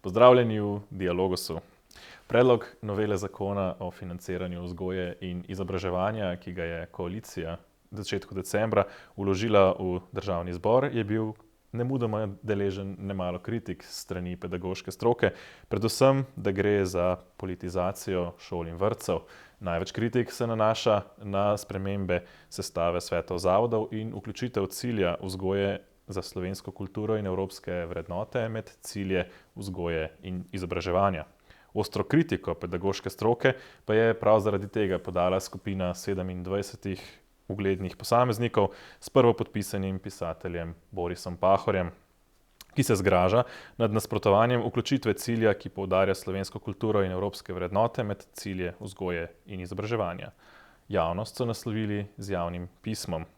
Pozdravljeni v Dialogusu. Predlog novele zakona o financiranju vzgoje in izobraževanja, ki ga je koalicija v začetku decembra vložila v državni zbor, je bil nemudoma deležen nemalo kritik s strani pedagoške stroke, predvsem, da gre za politizacijo šol in vrtcev. Največ kritik se nanaša na spremembe sestave svetov zavodov in vključitev cilja vzgoje za slovensko kulturo in evropske vrednote med cilje vzgoje in izobraževanja. Ostro kritiko pedagoške stroke pa je prav zaradi tega podala skupina 27 uglednih posameznikov s prvopodpisanim pisateljem Borisom Pahorjem, ki se zgraža nad nasprotovanjem vključitve cilja, ki poudarja slovensko kulturo in evropske vrednote med cilje vzgoje in izobraževanja. Javnost so naslovili z javnim pismom.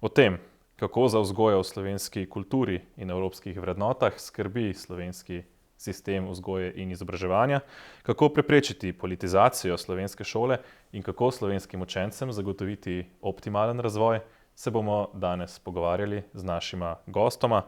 O tem, kako za vzgojo v slovenski kulturi in evropskih vrednotah skrbi slovenski sistem vzgoje in izobraževanja, kako preprečiti politizacijo slovenske šole in kako slovenskim učencem zagotoviti optimalen razvoj, se bomo danes pogovarjali z našima gostoma.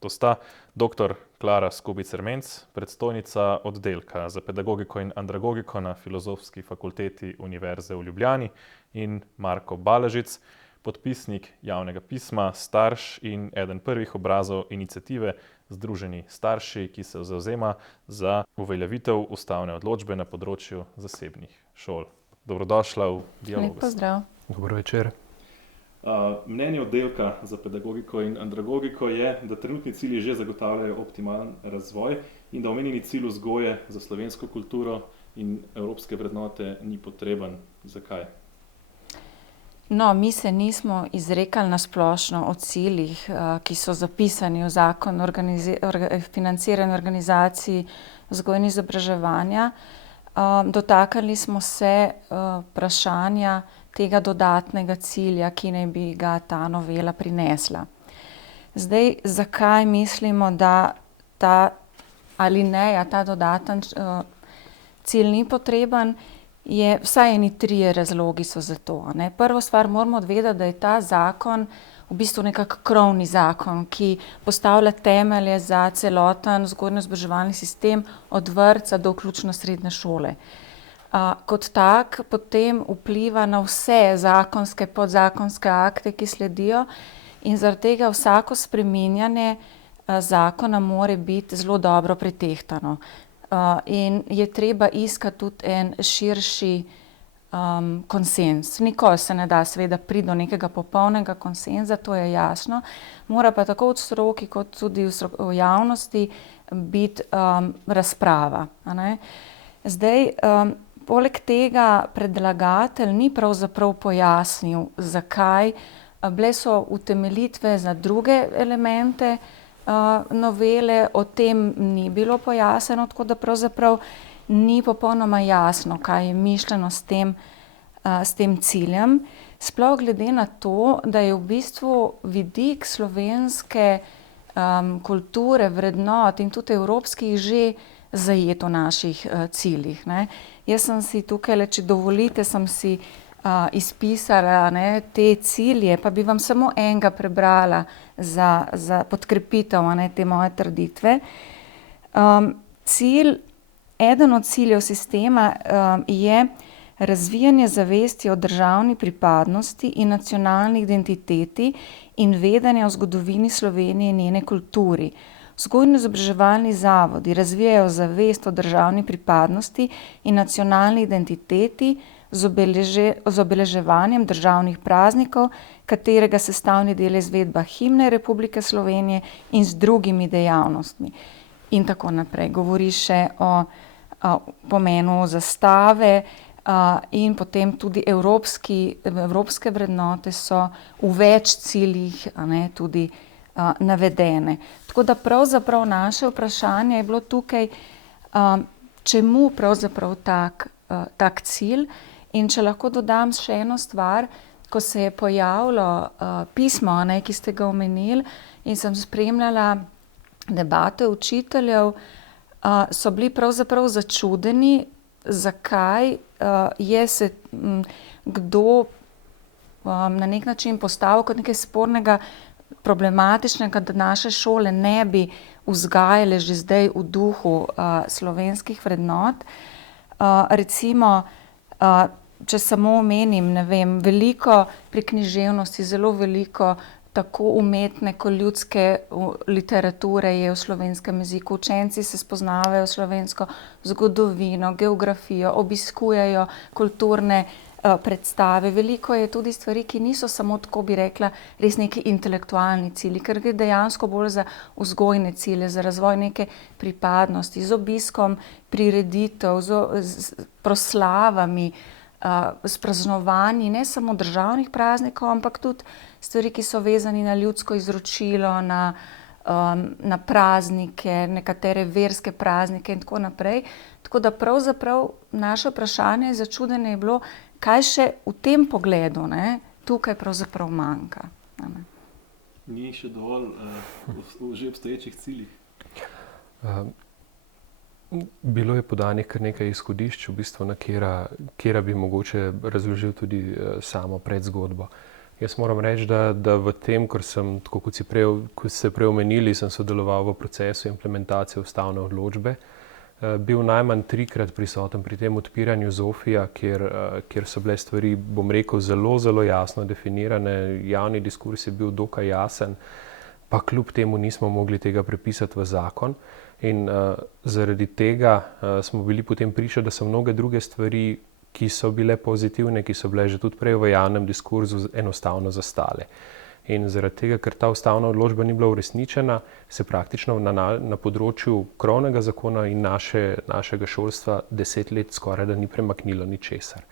To sta dr. Klara Skubic-Ermenc, predstojnica oddelka za pedagogiko in andragogiko na Filozofski fakulteti Univerze v Ljubljani, in Marko Balažic, podpisnik javnega pisma, starš in eden prvih obrazov iniciative Združeni starši, ki se zavzema za uveljavitev ustavne odločbe na področju zasebnih šol. Dobrodošla v Dialogus. Lep pozdrav. Dobro večer. Mnenje oddelka za pedagogiko in andragogiko je, da trenutni cilji že zagotavljajo optimalen razvoj in da omenjeni cilj vzgoje za slovensko kulturo in evropske vrednote ni potreben. Zakaj? No, mi se nismo izrekali na splošno o ciljih, ki so zapisani v zakon o financiranju organizacij vzgoje in izobraževanja. Dotaknili smo se vprašanja tega dodatnega cilja, ki naj bi ga ta novela prinesla. Zdaj, zakaj mislimo, da ta alineja, ta dodaten cilj ni potreben? Je vsaj eni trije razlogi so za to, ne. Prvo stvar moramo vedeti, da je ta zakon v bistvu nekak krovni zakon, ki postavlja temelje za celoten vzgojno-izobraževalni sistem od vrtca do vključno srednje šole. Kot tak potem vpliva na vse zakonske, podzakonske akte, ki sledijo, in zaradi tega vsako spreminjanje zakona mora biti zelo dobro pretehtano. In je treba iskati tudi en širši konsenz. Nikoli se ne da seveda priti do nekega popolnega konsenza, to je jasno. Mora pa tako v stroki kot tudi v javnosti biti razprava, a ne. Zdaj, poleg tega predlagatelj ni pravzaprav pojasnil, zakaj. Bile so utemeljitve za druge elemente novele, o tem ni bilo pojasnjeno, tako da pravzaprav ni popolnoma jasno, kaj je mišljeno s tem ciljem. Sploh glede na to, da je v bistvu vidik slovenske kulture, vrednot in tudi evropskih že zajet v naših ciljih, ne. Jaz sem si tukajle, če dovolite, sem si izpisala, ne, te cilje, pa bi vam samo enega prebrala za podkrepitev, ne, te moje trditve. Eden od ciljev sistema je razvijanje zavesti o državni pripadnosti in nacionalni identiteti in vedenja o zgodovini Slovenije in njene kulturi. Vzgojno-izobraževalni zavodi razvijajo zavest o državni pripadnosti in nacionalni identiteti z obeleževanjem državnih praznikov, katerega sestavni del je izvedba himne Republike Slovenije in z drugimi dejavnostmi. In tako naprej. Govori še o pomenu zastave in potem tudi evropske vrednote so v več ciljih, a ne, tudi navedene. Tako da pravzaprav naše vprašanje je bilo tukaj, čemu pravzaprav tak cilj. In če lahko dodam še eno stvar, ko se je pojavilo pismo, ne, ki ste ga omenili, in sem spremljala debate učiteljev, so bili pravzaprav začudeni, zakaj je se kdo na nek način postavil kot nekaj spornega problematičnega, da naše šole ne bi vzgajale že zdaj v duhu slovenskih vrednot. Recimo, če samo omenim, ne vem, veliko pri književnosti, zelo veliko tako umetne kot ljudske literature je v slovenskem jeziku. Učenci se spoznavajo slovensko zgodovino, geografijo, obiskujejo kulturne predstave. Veliko je tudi stvari, ki niso samo, tako bi rekla, res neki intelektualni cilji, ker gre dejansko bolj za vzgojne cilje, za razvoj neke pripadnosti, z obiskom prireditev, z proslavami, s praznovanji ne samo državnih praznikov, ampak tudi stvari, ki so vezani na ljudsko izročilo, na praznike, nekatere verske praznike in tako naprej. Tako da pravzaprav naše vprašanje začudenje je bilo, kaj še v tem pogledu tukaj pravzaprav manjka. Ni še dovolj v že obstoječih ciljih? Bilo je podanih kar nekaj izhodišč, v bistvu, na katera bi mogoče razložil tudi samo predzgodbo. Jaz moram reči, da v tem, ker sem, tako kot ste prej omenili, sem sodeloval v procesu implementacije ustavne odločbe, bil najmanj 3-krat prisoten pri tem odpiranju ZOFI-ja, kjer so bile stvari, bom rekel, zelo, zelo jasno definirane, javni diskurs je bil dokaj jasen, pa kljub temu nismo mogli tega prepisati v zakon. In zaradi tega smo bili potem priča, da so mnoge druge stvari, ki so bile pozitivne, ki so bile že tudi prej v javnem diskurzu, enostavno zastale. In zaradi tega, ker ta ustavna odločba ni bila uresničena, se praktično na področju krovnega zakona in našega šolstva 10 let skoraj da ni premaknilo ničesar.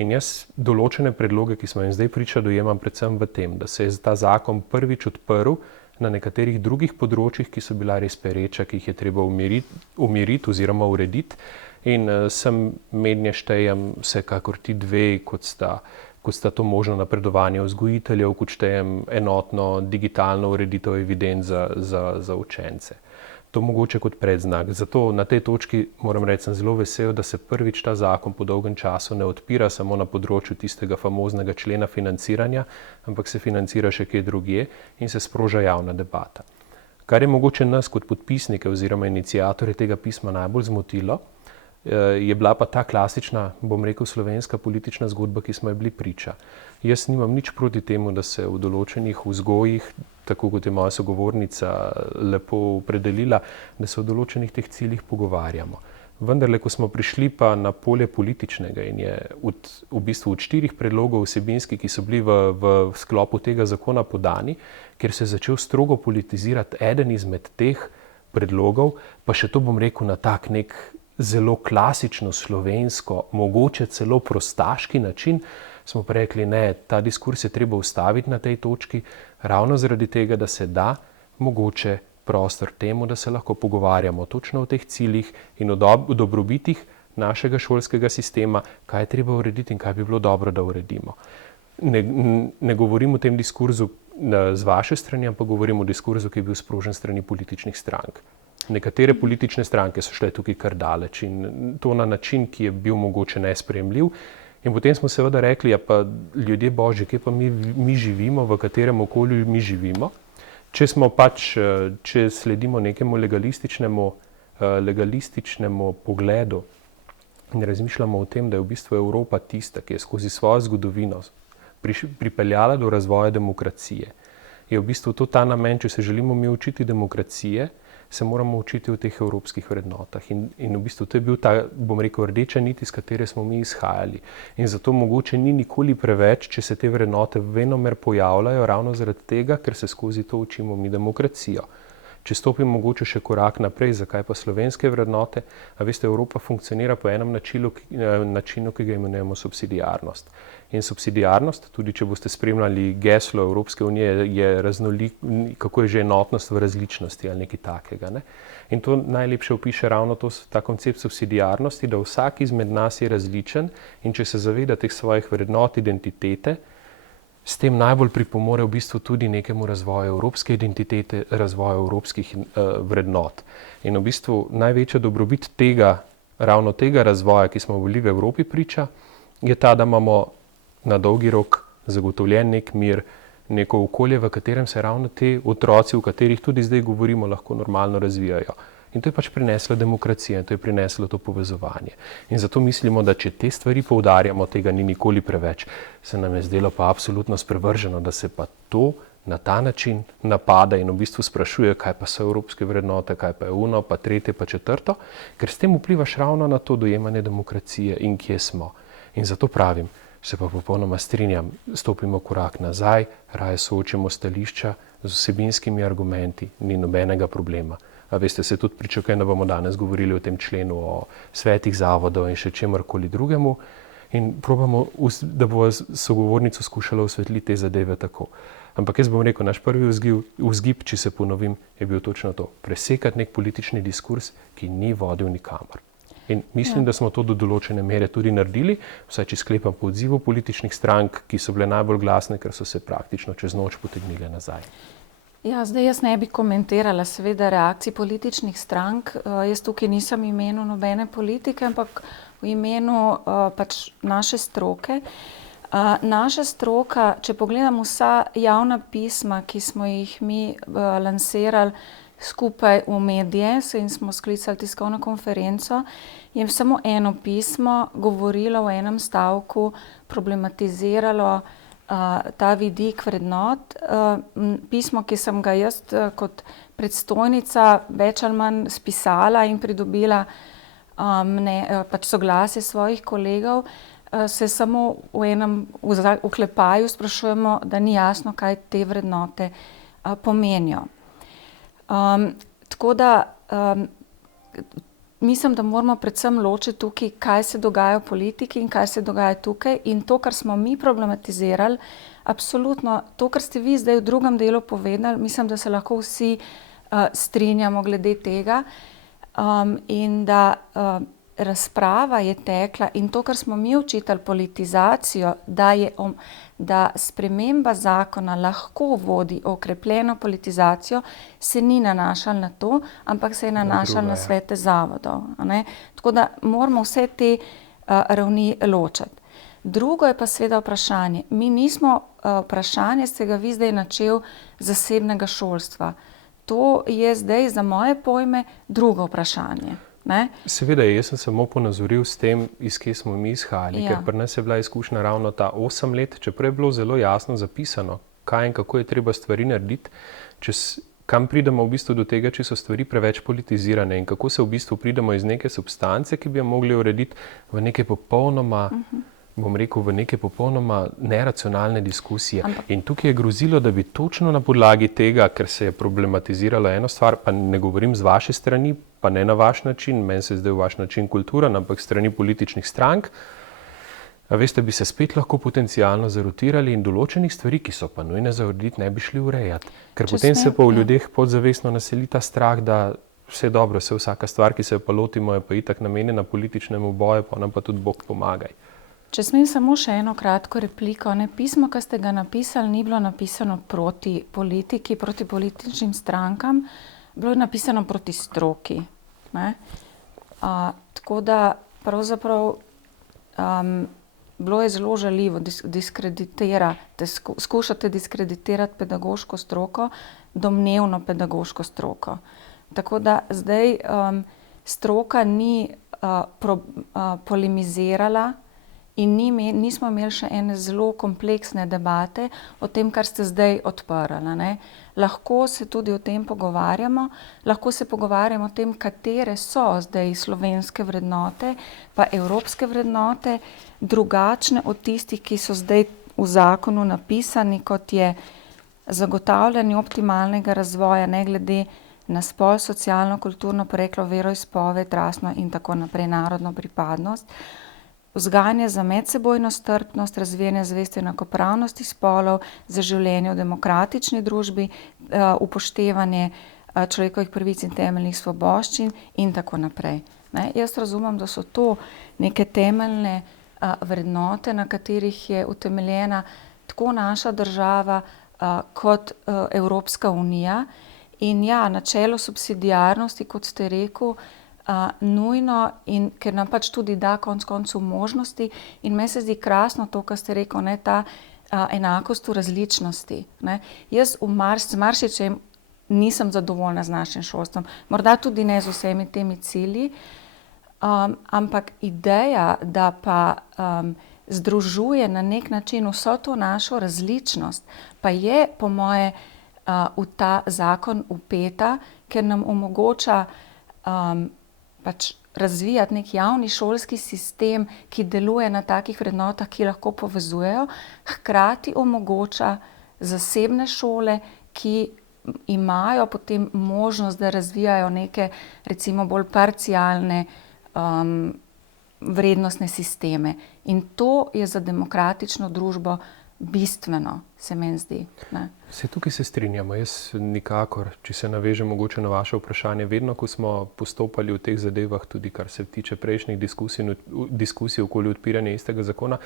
In jaz določene predloge, ki smo jim zdaj priča, dojemam predvsem v tem, da se je ta zakon prvič odprl na nekaterih drugih področjih, ki so bila res pereča, ki jih je treba umiriti oziroma urediti. In sem mednje štejem vsekakor ti dve, kot sta to možno napredovanje vzgojiteljev, kot štejem enotno digitalno ureditev evidenc za učence. To mogoče kot predznak. Zato na tej točki moram reči, sem zelo vesel, da se prvič ta zakon po dolgem času ne odpira samo na področju tistega famoznega člena financiranja, ampak se financira še kje drugje in se sproža javna debata. Kar je mogoče nas kot podpisnike oziroma iniciatorje tega pisma najbolj zmotilo, je bila pa ta klasična, bom rekel, slovenska politična zgodba, ki smo ji bili priča. Jaz nimam nič proti temu, da se v določenih vzgojih, tako kot je moja sogovornica lepo opredelila, da se v določenih teh ciljih pogovarjamo. Vendarle, ko smo prišli pa na polje političnega in je v bistvu od 4 predlogov vsebinskih, ki so bili v sklopu tega zakona podani, kjer se je začel strogo politizirati eden izmed teh predlogov, pa še to bom rekel na tak nek zelo klasično slovensko, mogoče celo prostaški način, smo pa rekli, ne, ta diskurs je treba ustaviti na tej točki, ravno zaradi tega, da se da mogoče prostor temu, da se lahko pogovarjamo točno o teh ciljih in o dobrobitih našega šolskega sistema, kaj je treba urediti in kaj bi bilo dobro, da uredimo. Ne govorim o tem diskurzu z vaše strani, ampak govorim o diskurzu, ki je bil sprožen strani političnih strank. Nekatere politične stranke so šle tukaj kar daleč in to na način, ki je bil mogoče nesprejemljiv. In potem smo seveda rekli, ja pa ljudje božji, kje pa mi živimo, v katerem okolju mi živimo. Če sledimo nekemu legalističnemu pogledu in razmišljamo o tem, da je v bistvu Evropa tista, ki je skozi svojo zgodovino pripeljala do razvoja demokracije, je v bistvu to ta namen, če se želimo mi učiti demokracije, se moramo učiti o teh evropskih vrednotah. In v bistvu to je bil ta, bom rekel, rdeča nit, iz katere smo mi izhajali. In zato mogoče ni nikoli preveč, če se te vrednote venomer pojavljajo, ravno zaradi tega, ker se skozi to učimo mi demokracijo. Če stopim mogoče še korak naprej, zakaj pa slovenske vrednote? A veste, Evropa funkcionira po enem načinu, ki ga imenujemo subsidiarnost. In subsidiarnost, tudi če boste spremljali geslo Evropske unije, je kako je že enotnost v različnosti ali nekaj takega. Ne? In to najlepše opiše ravno ta koncept subsidiarnosti, da vsak izmed nas je različen in če se zaveda teh svojih vrednot, identitete, s tem najbolj pripomore v bistvu tudi nekemu razvoju evropske identitete, razvoju evropskih vrednot. In v bistvu največja dobrobit ravno tega razvoja, ki smo bili v Evropi priča, je ta, da imamo na dolgi rok zagotovljen nek mir, neko okolje, v katerem se ravno te otroci, o katerih tudi zdaj govorimo, lahko normalno razvijajo. In to je pač prineslo demokracijo in to je prineslo to povezovanje. In zato mislimo, da če te stvari poudarjamo, tega ni nikoli preveč, se nam je zdelo pa absolutno sprevrženo, da se pa to na ta način napada in v bistvu sprašuje, kaj pa so evropske vrednote, kaj pa je uno, pa tretje, pa četrto, ker s tem vplivaš ravno na to dojemanje demokracije in kje smo. In zato pravim, se pa popolnoma strinjam, stopimo korak nazaj, raje soočimo stališča z vsebinskimi argumenti, ni nobenega problema. A veste, se tudi pričakuje, da bomo danes govorili o tem členu, o svetih zavodov in še čemrkoli drugemu in probamo, da bo sogovornico skušala osvetliti te zadeve tako. Ampak jaz bom rekel, naš prvi vzgib, če se ponovim, je bil točno to. Presekati nek politični diskurs, ki ni vodil nikamor. In mislim, da smo to do določene mere tudi naredili, vsaj če sklepam po odzivu političnih strank, ki so bile najbolj glasne, ker so se praktično čez noč potegnile nazaj. Ja, zdaj jaz ne bi komentirala seveda reakcij političnih strank. Jaz tukaj nisem v imenu nobene politike, ampak v imenu pač naše stroke. Naša stroka, če pogledam vsa javna pisma, ki smo jih mi lansirali skupaj v medije in smo sklicali tiskovno konferenco, je samo eno pismo govorilo v enem stavku, problematiziralo ta vidik vrednot. Pismo, ki sem ga jaz kot predstojnica več ali manj spisala in pridobila pač soglasje svojih kolegov, se samo v enem oklepaju sprašujemo, da ni jasno, kaj te vrednote pomenijo. Tako da mislim, da moramo predvsem ločiti tukaj, kaj se dogaja v politiki in kaj se dogaja tukaj. In to, kar smo mi problematizirali, absolutno, to, kar ste vi zdaj v drugem delu povedali, mislim, da se lahko vsi strinjamo glede tega. In da razprava je tekla in to, kar smo mi učitali, politizacijo, da sprememba zakona lahko vodi okrepljeno politizacijo, se ni nanašala na to, ampak se je nanašala na svete zavodov. Tako da moramo vse te ravni ločiti. Drugo je pa seveda vprašanje. Mi nismo vprašanje, ste ga vi zdaj načel, zasebnega šolstva. To je zdaj za moje pojme drugo vprašanje. Ne? Seveda, jaz sem samo ponazoril s tem, iz kje smo mi izhajali, ker pri nas je bila izkušnja ravno ta 8 let, čeprav je bilo zelo jasno zapisano, kaj in kako je treba stvari narediti, kam pridemo v bistvu do tega, če so stvari preveč politizirane in kako se v bistvu pridemo iz neke substance, ki bi jo mogli urediti v neke popolnoma, bom rekel, v neke popolnoma neracionalne diskusije. In tukaj je grozilo, da bi točno na podlagi tega, ker se je problematiziralo eno stvar, pa ne govorim z vaše strani, pa ne na vaš način, meni se zdaj vaš način kulturen, ampak strani političnih strank, a veste, bi se spet lahko potencialno zarotirali in določenih stvari, ki so pa nujne za urediti, ne bi šli urejati. Ker potem se pa v ljudeh podzavestno naseli ta strah, da vse dobro, vsaka stvar, ki se jo pa lotimo, je pa itak namenjena političnemu boju, pa nam pa tudi Bog pomagaj. Če smem samo še eno kratko repliko. Pismo, ki ste ga napisali, ni bilo napisano proti politiki, proti političnim strankam, bilo je napisano proti stroki. Tako da pravzaprav bilo je zelo žaljivo diskreditirati, skušate diskreditirati pedagoško stroko, domnevno pedagoško stroko. Tako da zdaj stroka ni polemizirala in nismo imeli še ene zelo kompleksne debate o tem, kar ste zdaj odprli. Lahko se tudi o tem pogovarjamo, lahko se pogovarjamo o tem, katere so zdaj slovenske vrednote, pa evropske vrednote, drugačne od tistih, ki so zdaj v zakonu napisani, kot je zagotavljanje optimalnega razvoja, ne glede na spol, socialno, kulturno poreklo, veroizpoved, rasno in tako naprej, narodno pripadnost. Vzgajanje za medsebojno strpnost, razvijanje zavesti enakopravnosti spolov, za življenje v demokratični družbi, upoštevanje človekovih pravic in temeljnih svoboščin in tako naprej. Jaz razumem, da so to neke temeljne vrednote, na katerih je utemeljena tako naša država kot Evropska unija. In ja, načelo subsidiarnosti, kot ste rekel, nujno, in ker nam pač tudi da konec koncev možnosti in meni se zdi krasno to, kar ste rekel, ta enakost v različnosti. Ne. Jaz z marsičem nisem zadovoljna z našim šolstvom, morda tudi ne z vsemi temi cilji, ampak ideja, da pa združuje na nek način vso to našo različnost, pa je po moje v ta zakon vpeta, ker nam omogoča pač razvijati nek javni šolski sistem, ki deluje na takih vrednotah, ki lahko povezujejo, hkrati omogoča zasebne šole, ki imajo potem možnost, da razvijajo neke recimo bolj parcialne vrednostne sisteme. In to je za demokratično družbo bistveno, se meni zdi. Ne? Tukaj se strinjamo. Jaz nikakor, če se navežem mogoče na vaše vprašanje, vedno, ko smo postopali v teh zadevah, tudi kar se tiče prejšnjih diskusij okoli odpiranja istega zakona,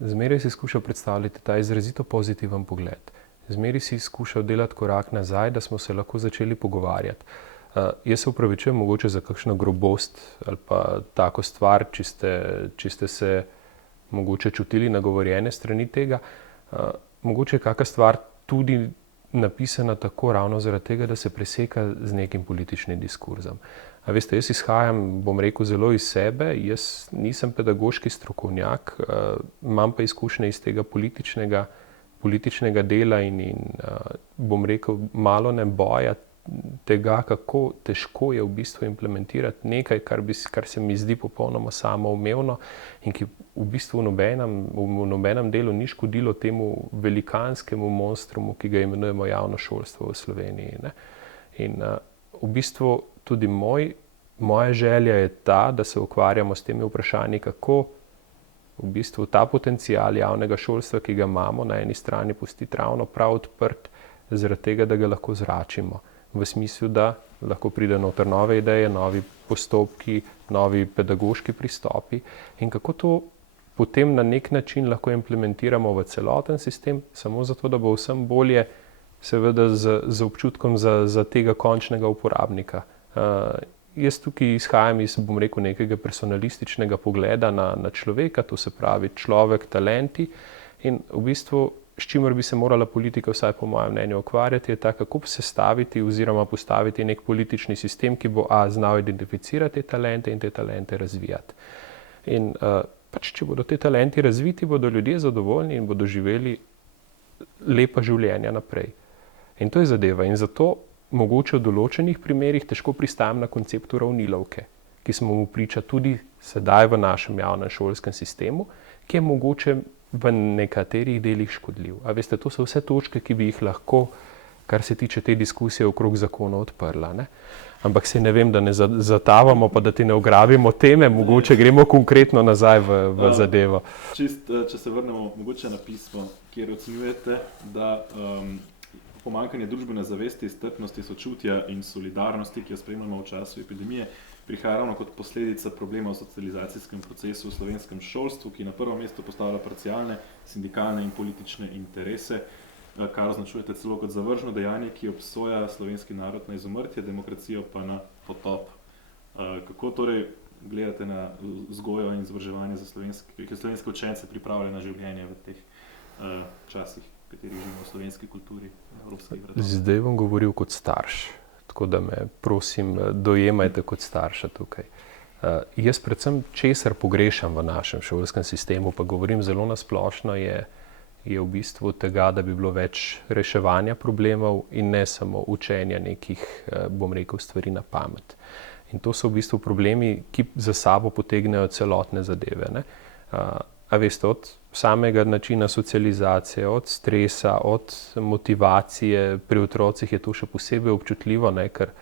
zmeraj si skušal predstavljati ta izrazito pozitiven pogled. Zmeraj si skušal delati korak nazaj, da smo se lahko začeli pogovarjati. Jaz se upravičujem mogoče za kakšno grobost ali pa tako stvar, če ste se mogoče čutili nagovorjene strani tega. Mogoče je kakšna stvar tudi napisana tako ravno zaradi tega, da se preseka z nekim političnim diskurzom. A veste, jaz izhajam, bom rekel, zelo iz sebe, jaz nisem pedagoški strokovnjak, imam pa izkušnje iz tega političnega dela in bom rekel, malo ne boja tega, kako težko je v bistvu implementirati nekaj, kar se mi zdi popolnoma samoumevno in ki v bistvu v nobenem delu ni škodilo temu velikanskemu monstrumu, ki ga imenujemo javno šolstvo v Sloveniji. Ne? In v bistvu tudi moja želja je ta, da se ukvarjamo s temi vprašanji, kako v bistvu ta potencial javnega šolstva, ki ga imamo, na eni strani pustiti ravno prav odprt, zaradi tega, da ga lahko zračimo. V smislu, da lahko pride noter nove ideje, novi postopki, novi pedagoški pristopi in kako to potem na nek način lahko implementiramo v celoten sistem, samo zato, da bo vsem bolje, seveda z občutkom za tega končnega uporabnika. Jaz tukaj izhajam iz, bom rekel, nekega personalističnega pogleda na človeka, to se pravi človek, talenti in v bistvu s čimer bi se morala politika, vsaj po mojem mnenju, ukvarjati, je ta, kako sestaviti oziroma postaviti nek politični sistem, ki bo znal identificirati te talente in te talente razvijati. In pač, če bodo te talenti razviti, bodo ljudje zadovoljni in bodo živeli lepa življenja naprej. In to je zadeva. In zato mogoče v določenih primerih težko pristajam na koncept uravnilovke, ki smo mu priča tudi sedaj v našem javnem šolskem sistemu, ki je mogoče v nekaterih delih škodljiv. A veste, to so vse točke, ki bi jih lahko, kar se tiče te diskusije okrog zakona, odprla. Ne? Ampak se ne vem, da ne zatavamo, pa da ti ne ugrabimo teme, mogoče gremo konkretno nazaj v zadevo. Če se vrnemo mogoče na pismo, kjer ocenjujete, da pomanjkanje družbene zavesti, strpnosti, sočutja in solidarnosti, ki jo spremljamo v času epidemije, prihaja ravno kot posledica problema v socializacijskem procesu v slovenskem šolstvu, ki na prvo mesto postavlja parcialne, sindikalne in politične interese, kar označujete celo kot zavržno dejanje, ki obsoja slovenski narod na izumrtje, demokracijo pa na potop. Kako torej gledate na vzgojo in izobraževanje za slovenske učence pripravlja na življenje v teh časih, v katerih živimo v slovenski kulturi in evropskih vrednotah? Zdaj bom govoril kot starš. Tako da me, prosim, dojemajte kot starša tukaj. Jaz predvsem, česar pogrešam v našem šolskem sistemu, pa govorim zelo nasplošno, je v bistvu tega, da bi bilo več reševanja problemov in ne samo učenja nekih, bom rekel, stvari na pamet. In to so v bistvu problemi, ki za sabo potegnejo celotne zadeve. Ne? A veste, od samega načina socializacije, od stresa, od motivacije, pri otrocih je to še posebej občutljivo, ne? Ker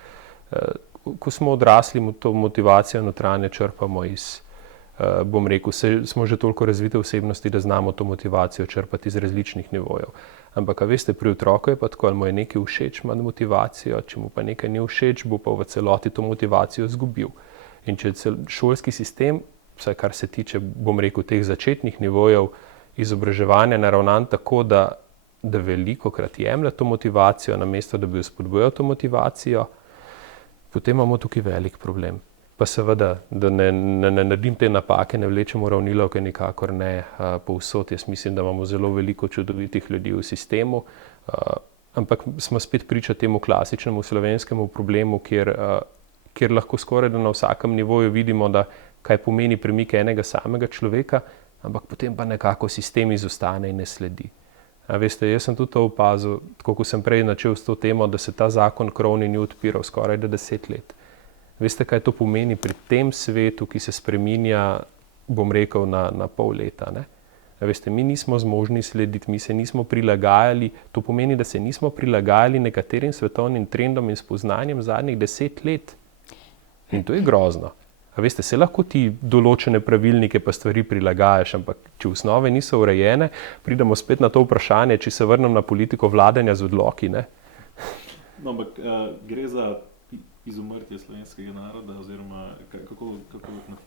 ko smo odrasli, to motivacijo notranje črpamo iz, bom rekel, smo že toliko razvite osebnosti, da znamo to motivacijo črpati iz različnih nivojev. Ampak, a veste, pri otroku je pa tako, ali mu je nekaj všeč, ima motivacijo, če mu pa nekaj ni všeč, bo pa v celoti to motivacijo izgubil. In če je šolski sistem, vsaj kar se tiče, bom rekel, teh začetnih nivojev izobraževanja naravnan tako, da velikokrat jemlje to motivacijo, namesto da bi spodbujal to motivacijo, potem imamo tukaj velik problem. Pa seveda, da ne naredim te napake, ne vlečemo ravnilovke, nikakor ne povsod. Jaz mislim, da imamo zelo veliko čudovitih ljudi v sistemu, ampak smo spet priča temu klasičnemu slovenskemu problemu, kjer lahko skoraj da na vsakem nivoju vidimo, da kaj pomeni premik enega samega človeka, ampak potem pa nekako sistem izostane in ne sledi. A veste, jaz sem tudi to opazil, tako ko sem prej načel s to temo, da se ta zakon krovni ni odpiral skoraj da 10 let. Veste, kaj to pomeni pri tem svetu, ki se spreminja, bom rekel, na pol leta, ne? Veste, mi nismo zmožni slediti, mi se nismo prilagajali, to pomeni, da se nismo prilagajali nekaterim svetovnim trendom in spoznanjem zadnjih 10 let. In to je grozno. A veste, se lahko ti določene pravilnike pa stvari prilagajaš, ampak če osnove niso urejene, pridemo spet na to vprašanje, če se vrnem na politiko vladanja z odloki, ne? No, ampak gre za izumrtje slovenskega naroda, oziroma kako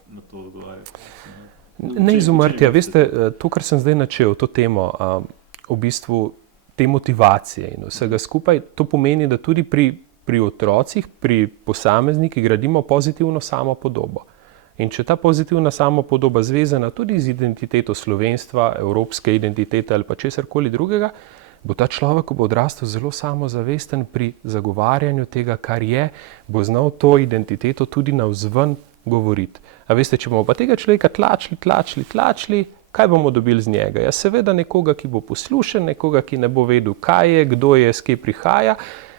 na to odgovarjate? Ne izumrtje, veste, to, kar sem zdaj načel, to temo, v bistvu te motivacije in vsega skupaj, to pomeni, da tudi pri otrocih, pri posameznikih gradimo pozitivno samopodobo. In če ta pozitivna samopodoba zvezana tudi z identiteto slovenstva, evropske identitete ali pa česarkoli drugega, bo ta človek, ko bo odrastel, zelo samozavesten pri zagovarjanju tega, kar je, bo znal to identiteto tudi navzven govoriti. A veste, če bomo pa tega človeka tlačili, kaj bomo dobili z njega? Ja, seveda nekoga, ki bo poslušen, nekoga, ki ne bo vedel, kaj je, kdo je, s kje prihaja,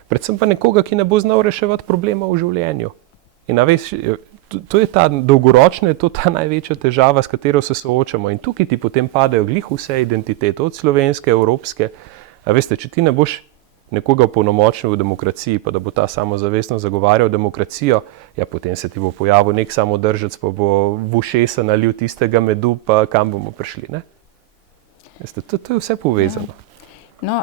predvsem pa nekoga, ki ne bo znal reševati problema v življenju. In a veš, to je ta dolgoročno, je to ta največja težava, s katero se soočamo. In tukaj ti potem padajo glih vse identitete, od slovenske, evropske. A veste, če ti ne boš nekoga opolnomočil v demokraciji, pa da bo ta samozavestno zagovarjal demokracijo, ja, potem se ti bo pojavil nek samodržec, pa bo v ušesa nalil tistega medu, pa kam bomo prišli, ne? Veste, to je vse povezano. No,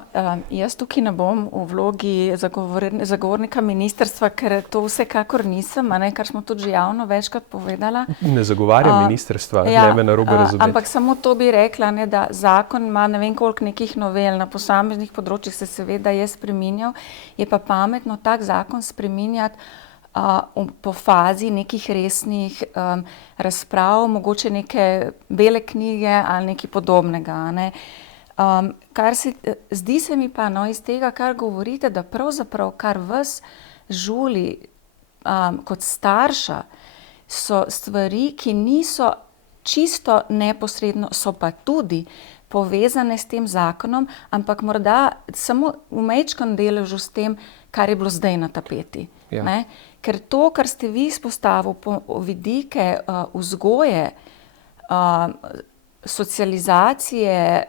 jaz tukaj ne bom v vlogi zagovornika ministrstva, ker to vsekakor nisem, kar smo tudi že javno večkrat povedala. Ne zagovarjam ministrstva, ne me narobe razumeti. Ampak samo to bi rekla, da zakon ima ne vem koliko nekih novel, na posameznih področjih se seveda je spreminjal, je pa pametno tak zakon spreminjati po fazi nekih resnih razprav, mogoče neke bele knjige ali nekaj podobnega, ne. Zdi se mi pa iz tega, kar govorite, da pravzaprav kar vas žuli kot starša, so stvari, ki niso čisto neposredno, so pa tudi povezane s tem zakonom, ampak morda samo v majčkem deležu s tem, kar je bilo zdaj na tapeti. Ja. Ne? Ker to, kar ste vi izpostavili po vidike vzgoje, socializacije,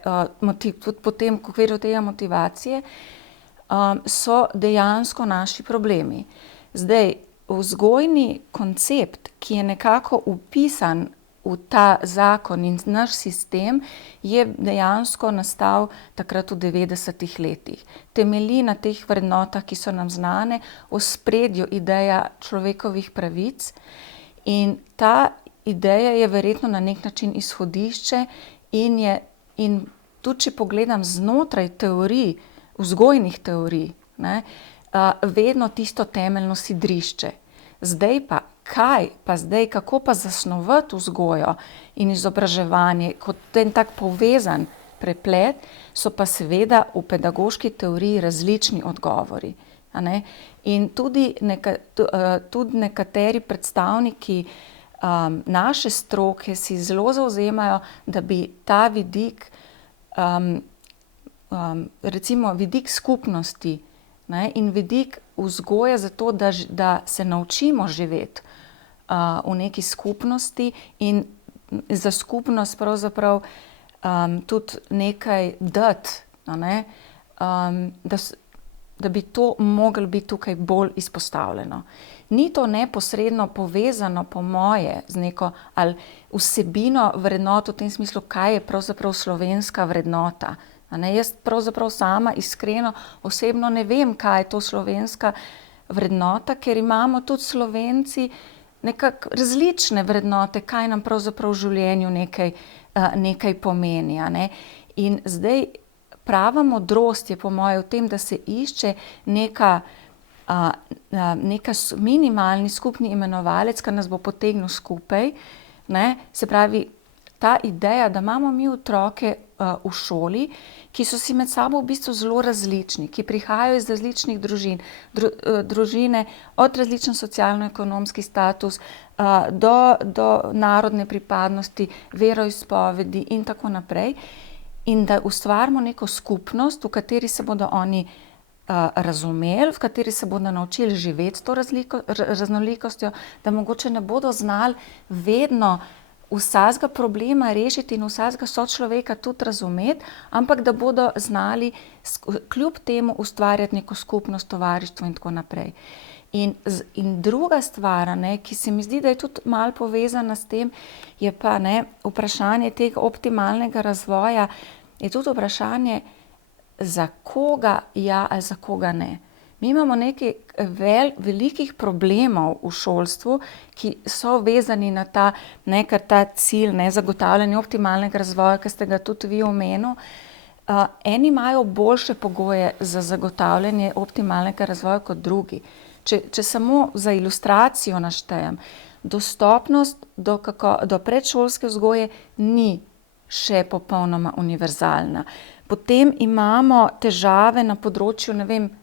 tudi potem v okviru tega motivacije, so dejansko naši problemi. Zdaj, vzgojni koncept, ki je nekako vpisan v ta zakon in naš sistem, je dejansko nastal takrat v 90-ih letih. Temelji na teh vrednotah, ki so nam znane, v ospredju ideja človekovih pravic, in ta ideja je verjetno na nek način izhodišče in tudi, če pogledam znotraj teorij, vzgojnih teorij, ne, vedno tisto temeljno sidrišče. Zdaj pa, kako pa zasnovati vzgojo in izobraževanje kot en tak povezan preplet, so pa seveda v pedagoški teoriji različni odgovori, a ne. In tudi nekateri predstavniki naše stroke si zelo zavzemajo, da bi ta vidik, recimo vidik skupnosti, ne, in vidik vzgoje za to, da se naučimo živeti v neki skupnosti in za skupnost pravzaprav tudi nekaj dati, ne, da bi to moglo biti tukaj bolj izpostavljeno. Ni to neposredno povezano, po moje, z neko ali vsebino vrednot v tem smislu, kaj je pravzaprav slovenska vrednota. Jaz pravzaprav sama iskreno osebno ne vem, kaj je to slovenska vrednota, ker imamo tudi Slovenci nekako različne vrednote, kaj nam pravzaprav v življenju nekaj pomeni. In zdaj prava modrost je po moje v tem, da se išče neka neka minimalni skupni imenovalec, ki nas bo potegnil skupaj, ne, se pravi, ta ideja, da imamo mi otroke v šoli, ki so si med sabo v bistvu zelo različni, ki prihajajo iz različnih družin, družine od različen socialno-ekonomski status do narodne pripadnosti, veroizpovedi in tako naprej. In da ustvarimo neko skupnost, v kateri se bodo oni razumeli, v kateri se bodo naučili živeti s to raznolikostjo, da mogoče ne bodo znali vedno vsakega problema rešiti in vsakega sočloveka tudi razumeti, ampak da bodo znali kljub temu ustvarjati neko skupnost, tovarištvo in tako naprej. In druga stvar, ne, ki se mi zdi, da je tudi malo povezana s tem, je pa vprašanje tega optimalnega razvoja, je tudi vprašanje, za koga ja ali za koga ne. Mi imamo nekaj velikih problemov v šolstvu, ki so vezani na ta cilj, zagotavljanje optimalnega razvoja, ki ste ga tudi vi omenili. Eni imajo boljše pogoje za zagotavljanje optimalnega razvoja kot drugi. Če samo za ilustracijo naštejem, dostopnost do predšolske vzgoje ni še popolnoma univerzalna. Potem imamo težave na področju,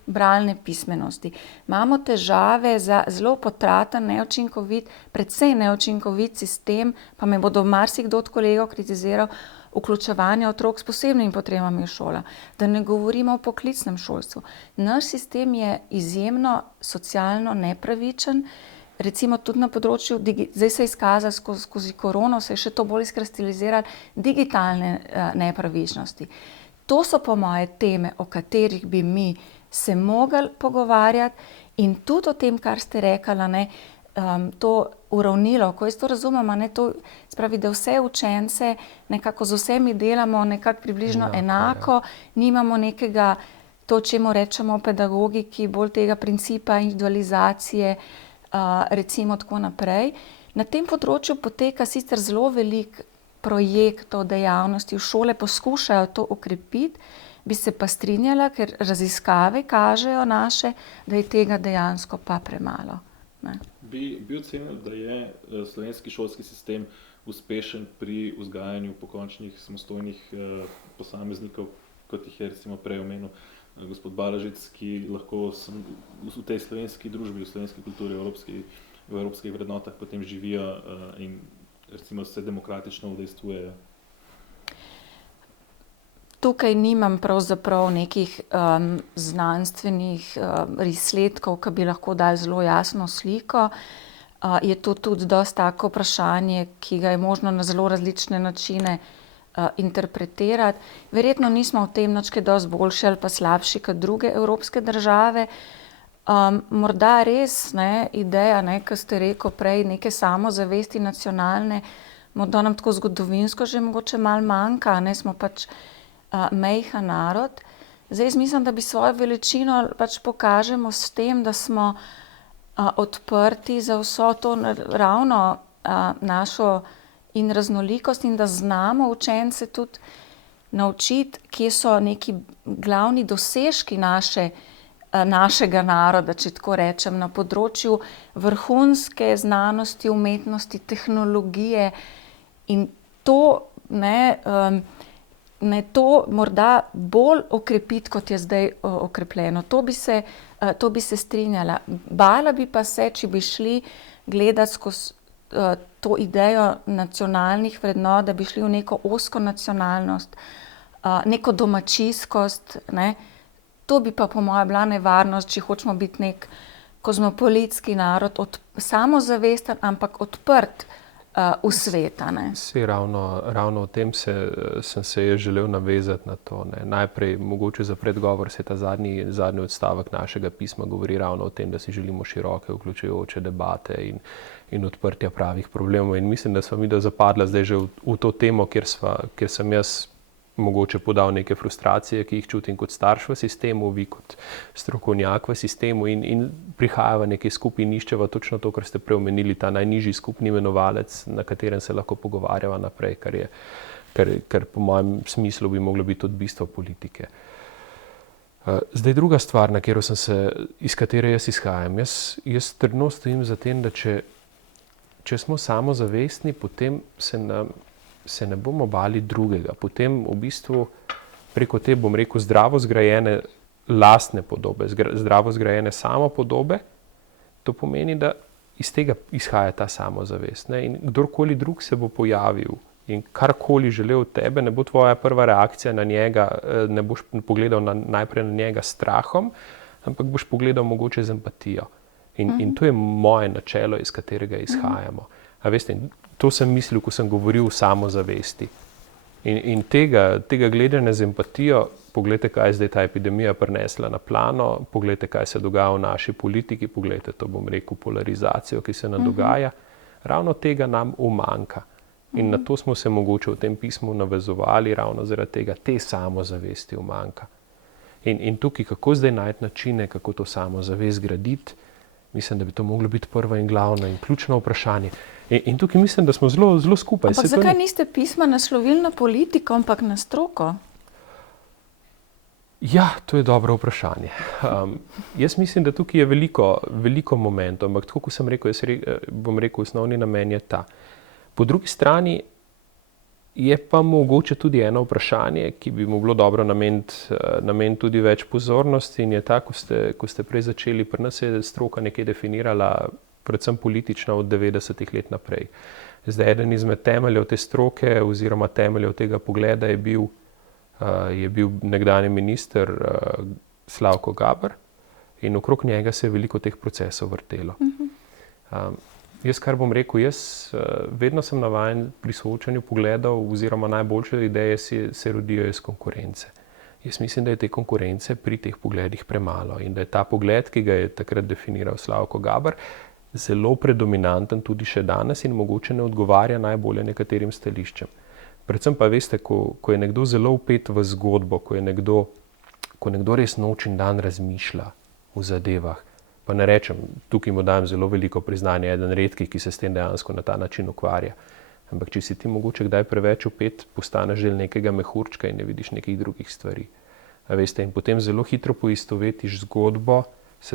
bralne pismenosti. Imamo težave za zelo potraten, neučinkovit, precej neučinkovit sistem, pa me bodo marsikdo od kolegov kritiziral, vključevanja otrok s posebnimi potrebami v šolah. Da ne govorimo o poklicnem šolstvu. Naš sistem je izjemno socialno nepravičen, recimo tudi na področju, zdaj se je izkazalo skozi korono, se je še to bolj izkristaliziralo, digitalne nepravičnosti. To so po moje teme, o katerih bi mi se mogli pogovarjati in tudi o tem, kar ste rekli, to uravnilo, ko jaz to razumem, to spravi, da vse učence nekako z vsemi delamo nekako približno enako, nimamo nekega, to čemu rečemo v pedagogiki, bolj tega principa individualizacije, recimo tako naprej. Na tem področju poteka sicer zelo veliko projektov, dejavnosti, v šole poskušajo to okrepiti, bi se pa strinjala, ker raziskave kažejo naše, da je tega dejansko pa premalo. Bi ocenil, da je slovenski šolski sistem uspešen pri vzgajanju pokončnih samostojnih posameznikov, kot jih je recimo prej omenil gospod Balažic, ki lahko v tej slovenski družbi, v slovenski kulturi, v evropskih vrednotah potem živijo in recimo se demokratično udejstvujejo? Tukaj nimam pravzaprav nekih znanstvenih izsledkov, ki bi lahko dali zelo jasno sliko. Je to tudi dosti tako vprašanje, ki ga je možno na zelo različne načine interpretirati. Verjetno nismo v tem nič kaj dosti boljši ali pa slabši kot druge evropske države. Morda res ideja, kot ste rekel prej, neke samozavesti nacionalne, morda nam tako zgodovinsko že mogoče malo manjka, smo pač majhen narod. Zdaj jaz mislim, da bi svojo veličino pač pokažemo s tem, da smo odprti za vso to ravno našo in raznolikost in da znamo učence tudi naučiti, kje so neki glavni dosežki našega naroda, če tako rečem, na področju vrhunske znanosti, umetnosti, tehnologije in to to morda bolj okrepiti, kot je zdaj okrepljeno. To bi se strinjala. Bala bi pa se, če bi šli gledati skozi to idejo nacionalnih vrednot, da bi šli v neko ozko nacionalnost, neko domačijskost, To bi pa po mojem bila nevarnost, če hočemo biti nek kozmopolitski narod, samozavesten, ampak odprt v svet. Ravno o tem sem se želel navezati na to. Najprej, mogoče za predgovor, se ta zadnji odstavek našega pisma govori ravno o tem, da si želimo široke, vključujoče debate in odprtja pravih problemov. In mislim, da smo mi zapadla zdaj že v to temo, kjer sem jaz mogoče podal neke frustracije, ki jih čutim kot starš v sistemu, vi kot strokovnjak v sistemu in prihajava nekaj skupaj in iščeva točno to, kar ste preomenili, ta najnižji skupni imenovalec, na katerem se lahko pogovarjava naprej, kar po mojem smislu bi moglo biti tudi bistvo politike. Zdaj druga stvar, iz katere jaz izhajam. Jaz trdno stojim za tem, da če smo samozavestni, potem se ne bomo bali drugega. Potem v bistvu preko te, bom rekel, zdravo zgrajene lastne podobe, zdravo zgrajene samopodobe, to pomeni, da iz tega izhaja ta samozavest. Ne? In kdorkoli drug se bo pojavil in karkoli želel od tebe, ne bo tvoja prva reakcija na njega, ne boš pogledal najprej na njega s strahom, ampak boš pogledal mogoče z empatijo. In to je moje načelo, iz katerega izhajamo. A veste, to sem mislil, ko sem govoril o samozavesti. In tega gledanja z empatijo, poglejte, kaj je zdaj ta epidemija prinesla na plano, poglejte, kaj se dogaja v naši politiki, poglejte, to bom rekel, polarizacijo, ki se nam dogaja, ravno tega nam umanjka. In na to smo se mogoče v tem pismu navezovali, ravno zaradi tega, te samozavesti umanjka. In tukaj, kako zdaj najti načine, kako to samozavest graditi, mislim, da bi to moglo biti prvo in glavno in ključno vprašanje. In tukaj mislim, da smo zelo skupaj. Ampak zakaj niste pisma naslovili na politiko, ampak na stroko? Ja, to je dobro vprašanje. Jaz mislim, da tukaj je veliko momentov, ampak tako, kot sem rekel, bom rekel, osnovni namen je ta. Po drugi strani je pa mogoče tudi eno vprašanje, ki bi mu bilo dobro nameniti tudi več pozornosti, in je ta, ko ste prej začeli, pri nas je stroka nekaj definirala, predvsem politična, od 90-ih let naprej. Zdaj, eden izmed temeljev te stroke oziroma temeljev tega pogleda je bil nekdanji minister Slavko Gaber, in okrog njega se je veliko teh procesov vrtelo. Jaz, kar bom rekel, vedno sem navajen pri soočanju pogledov oziroma najboljše ideje se rodijo iz konkurence. Jaz mislim, da je te konkurence pri teh pogledih premalo in da je ta pogled, ki ga je takrat definiral Slavko Gaber, zelo predominanten tudi še danes in mogoče ne odgovarja najbolje nekaterim stališčem. Predvsem pa veste, ko je nekdo zelo vpet v zgodbo, ko nekdo res noč in dan razmišlja o zadevah, pa ne rečem, tukaj mu dajem zelo veliko priznanja, eden redkih, ki se s tem dejansko na ta način ukvarja. Ampak če si ti mogoče kdaj preveč vpet, postaneš del nekega mehurčka in ne vidiš nekih drugih stvari. A veste, in potem zelo hitro poistovetiš zgodbo,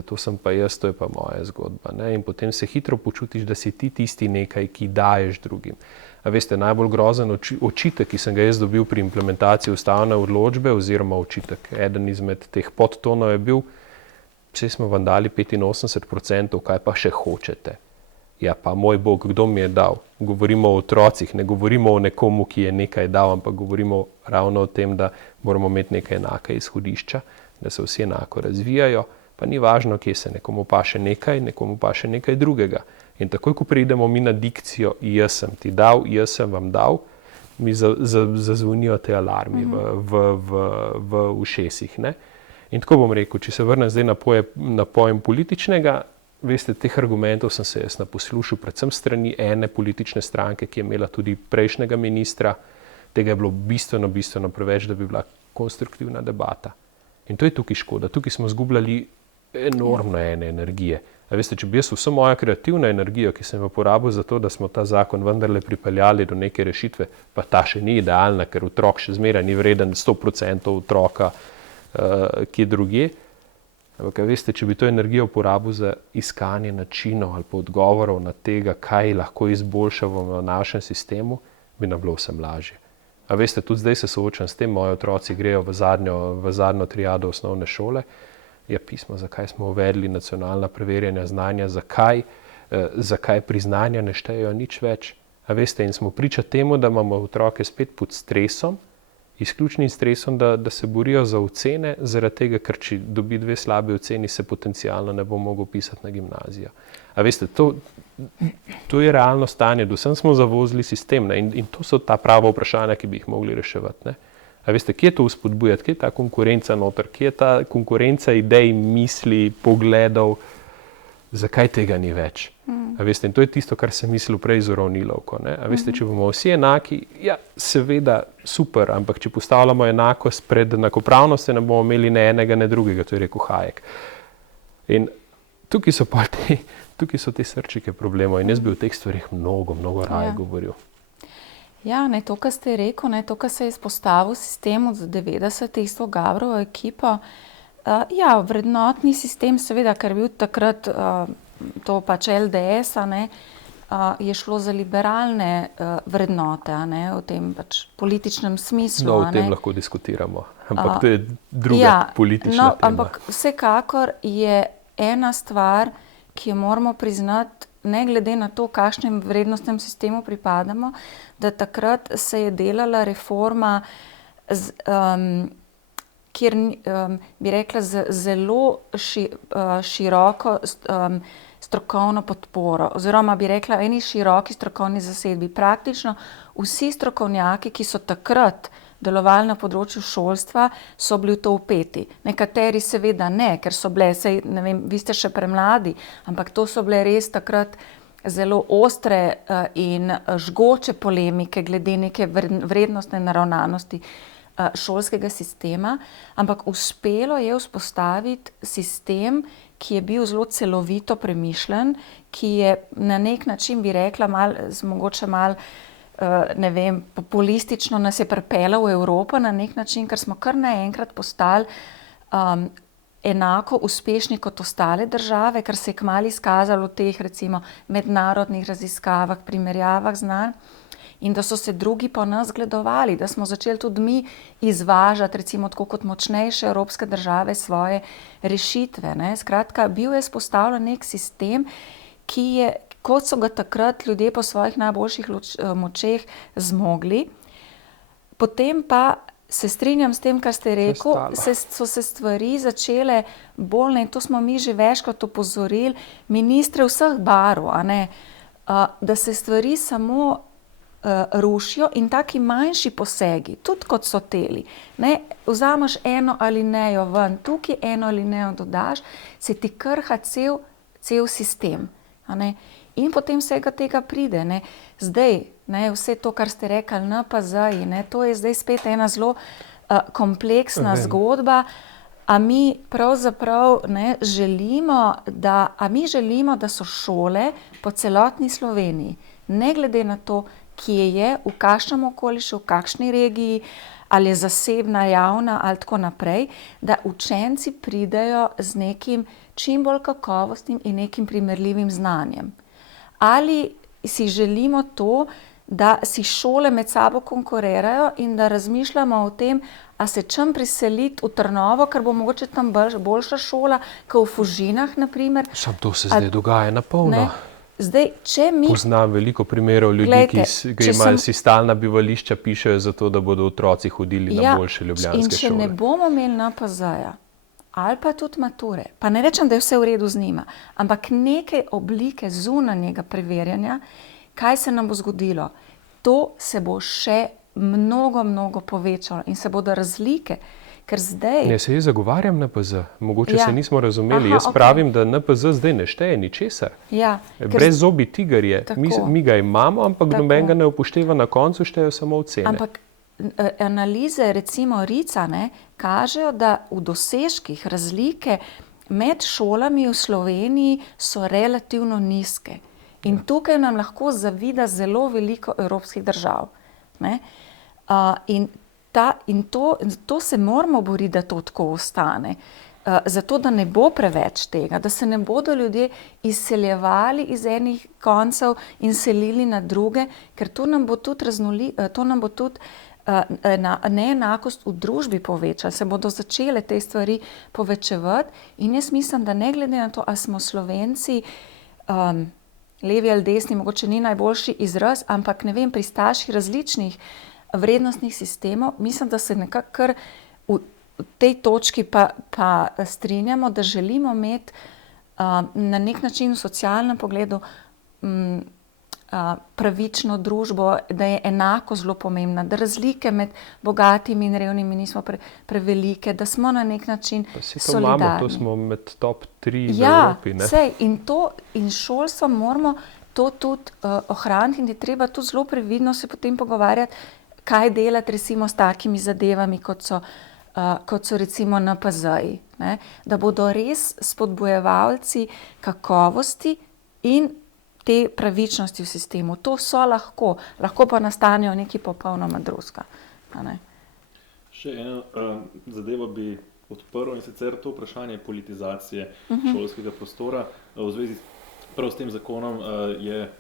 to sem pa jaz, to je pa moja zgodba. Ne? In potem se hitro počutiš, da si ti tisti nekaj, ki daješ drugim. A veste, najbolj grozen očitek, ki sem ga jaz dobil pri implementaciji ustavne odločbe, oziroma očitek, eden izmed teh podtonov je bil, vse smo vam dali 85%, kaj pa še hočete? Ja, pa moj Bog, kdo mi je dal? Govorimo o otrocih, ne govorimo o nekomu, ki je nekaj dal, ampak govorimo ravno o tem, da moramo imeti neka enaka izhodišča, da se vsi enako razvijajo, pa ni važno, kje se nekomu paše nekaj, nekomu paše nekaj drugega. In takoj, ko pridemo mi na dikcijo, jaz sem ti dal, jaz sem vam dal, mi zazvonijo te alarmi v ušesih, ne? In tako bom rekel, če se vrnem zdaj na pojem političnega, veste, teh argumentov sem se jaz naposlušal predvsem strani ene politične stranke, ki je imela tudi prejšnjega ministra, tega je bilo bistveno preveč, da bi bila konstruktivna debata. In to je tukaj škoda, tukaj smo zgubljali enormno ene energije. A veste, če bi jaz vso mojo kreativno energijo, ki sem jo porabil za to, da smo ta zakon vendarle pripeljali do neke rešitve, pa ta še ni idealna, ker otrok še zmeraj ni vreden 100% otroka, ki je drugje. Ampak, veste, če bi to energijo uporabil za iskanje načinov ali pa odgovorov na tega, kaj lahko izboljšamo v našem sistemu, bi nam bilo vsem lažje. A veste, tudi zdaj se soočam s tem, moji otroci grejo v zadnjo triado osnovne šole. Ja, pismo, zakaj smo uvedli nacionalna preverjanja znanja, zakaj priznanja ne štejejo nič več. A veste, in smo priča temu, da imamo otroke spet pod stresom, izključnim stresom, da se borijo za ocene, zaradi tega, ker če dobi 2 slabi oceni, se potencialno ne bo mogel pisati na gimnazijo. A veste, to je realno stanje, dosem smo zavozili sistem, ne? In to so ta prava vprašanja, ki bi jih mogli reševati. Ne? A veste, kje je to vzpodbujati, kje je ta konkurenca noter, kje je ta konkurenca idej, misli, pogledov, zakaj tega ni več? A veste, in to je tisto, kar sem mislil prej z uravnilovko. A veste, če bomo vsi enaki, ja, seveda super, ampak če postavljamo enakost pred enakopravnostjo, ne bomo imeli ne enega, ne drugega, to je rekel Hayek. In tukaj so te srčike problemov in jaz bi o teh stvarih mnogo raje govoril. Ja, ne, to, kar ste rekel, to, kar se je izpostavil sistem od 90-ih s to Gabrovo ekipo, Ja, vrednotni sistem, seveda, ker je bil takrat to pač LDS, je šlo za liberalne vrednote, v tem pač političnem smislu. No, o tem lahko diskutiramo, ampak to je druga politična tema. Ampak vsekakor je ena stvar, ki jo moramo priznati, ne glede na to, kakšnem vrednostnem sistemu pripadamo, da takrat se je delala reforma, kjer bi rekla zelo široko strokovno podporo, oziroma bi rekla eni široki strokovni zasedbi. Praktično vsi strokovnjaki, ki so takrat delovali na področju šolstva, so bili v to vpeti. Nekateri seveda ne, ker so bile, ne vem, vi ste še premladi, ampak to so bile res takrat zelo ostre in žgoče polemike glede neke vrednostne naravnanosti šolskega sistema, ampak uspelo je vzpostaviti sistem, ki je bil zelo celovito premišljen, ki je na nek način, bi rekla, mogoče malo, ne vem, populistično nas je pripeljal v Evropo na nek način, ker smo kar naenkrat postali enako uspešni kot ostale države, kar se je kmalu izkazalo v teh recimo mednarodnih raziskavah, primerjavah znanj. In da so se drugi po nas zgledovali, da smo začeli tudi mi izvažati, recimo tako kot močnejše evropske države, svoje rešitve. Skratka, bil je vzpostavljen nek sistem, ki je, kot so ga takrat ljudje po svojih najboljših močeh zmogli. Potem pa se strinjam s tem, kar ste rekel, so se stvari začele bolj, in to smo mi že večkrat opozorili, ministre vseh barv, da se stvari samo rušijo in taki manjši posegi, tudi kot so teli. Vzameš eno alinejo ven, tukaj eno alinejo dodaš, se ti krha cel sistem. In potem vsega tega pride. Zdaj, vse to, kar ste rekli, NPZ-ji, to je zdaj spet ena zelo kompleksna zgodba. A mi pravzaprav želimo, da so šole po celotni Sloveniji, ne glede na to, kje je, v kakšnem okolišu, v kakšni regiji, ali je zasebna, javna ali tako naprej, da učenci pridejo z nekim čim bolj kakovostnim in nekim primerljivim znanjem. Ali si želimo to, da si šole med sabo konkurirajo in da razmišljamo o tem, a se čim priseliti v Trnovo, ker bo mogoče tam boljša šola, kot v Fužinah, na primer. Samo to se zdaj dogaja na polno. Zdaj, poznam veliko primerov ljudi, ki imajo si stalna bivališča, pišejo za to, da bodo otroci hodili na boljše ljubljanske šole. In če ne bomo imeli NPZ-ja, ali pa tudi mature, pa ne rečem, da je vse v redu z njima, ampak neke oblike zunanjega preverjanja, kaj se nam bo zgodilo, to se bo še mnogo povečalo in se bodo razlike. Ker zdaj... Ne, se jaz zagovarjam NPZ, mogoče se nismo razumeli. Jaz pravim, da NPZ zdaj ne šteje ničesar. Brez zobi tiger je. Mi ga imamo, ampak noben ga ne upošteva, na koncu štejejo samo ocene. Ampak analize, recimo RIC-a, kažejo, da v dosežkih razlike med šolami v Sloveniji so relativno nizke. In tukaj nam lahko zavida zelo veliko evropskih držav. In to se moramo boriti, da to tako ostane. Zato, da ne bo preveč tega, da se ne bodo ljudje izseljevali iz enih koncev in selili na druge, ker to nam bo tudi neenakost v družbi povečala, se bodo začele te stvari povečevati. In jaz mislim, da ne glede na to, ali smo Slovenci, levi ali desni, mogoče ni najboljši izraz, ampak ne vem, pristaši različnih vrednostnih sistemov, mislim, da se nekako kar v tej točki pa strinjamo, da želimo imeti na nek način v socialnem pogledu pravično družbo, da je enako zelo pomembna, da razlike med bogatimi in revnimi nismo prevelike, da smo na nek način solidarni. To smo med top 3 v Evropi. In šolstvo moramo to tudi ohraniti in je treba tudi zelo previdno se potem pogovarjati, kaj delati recimo s takimi zadevami, kot so recimo NPZ-ji. Da bodo res spodbujevalci kakovosti in te pravičnosti v sistemu. To so lahko pa nastanejo nekaj popolnoma drugega. Še eno zadevo bi odprl, in sicer to vprašanje politizacije šolskega prostora. V zvezi prav s tem zakonom je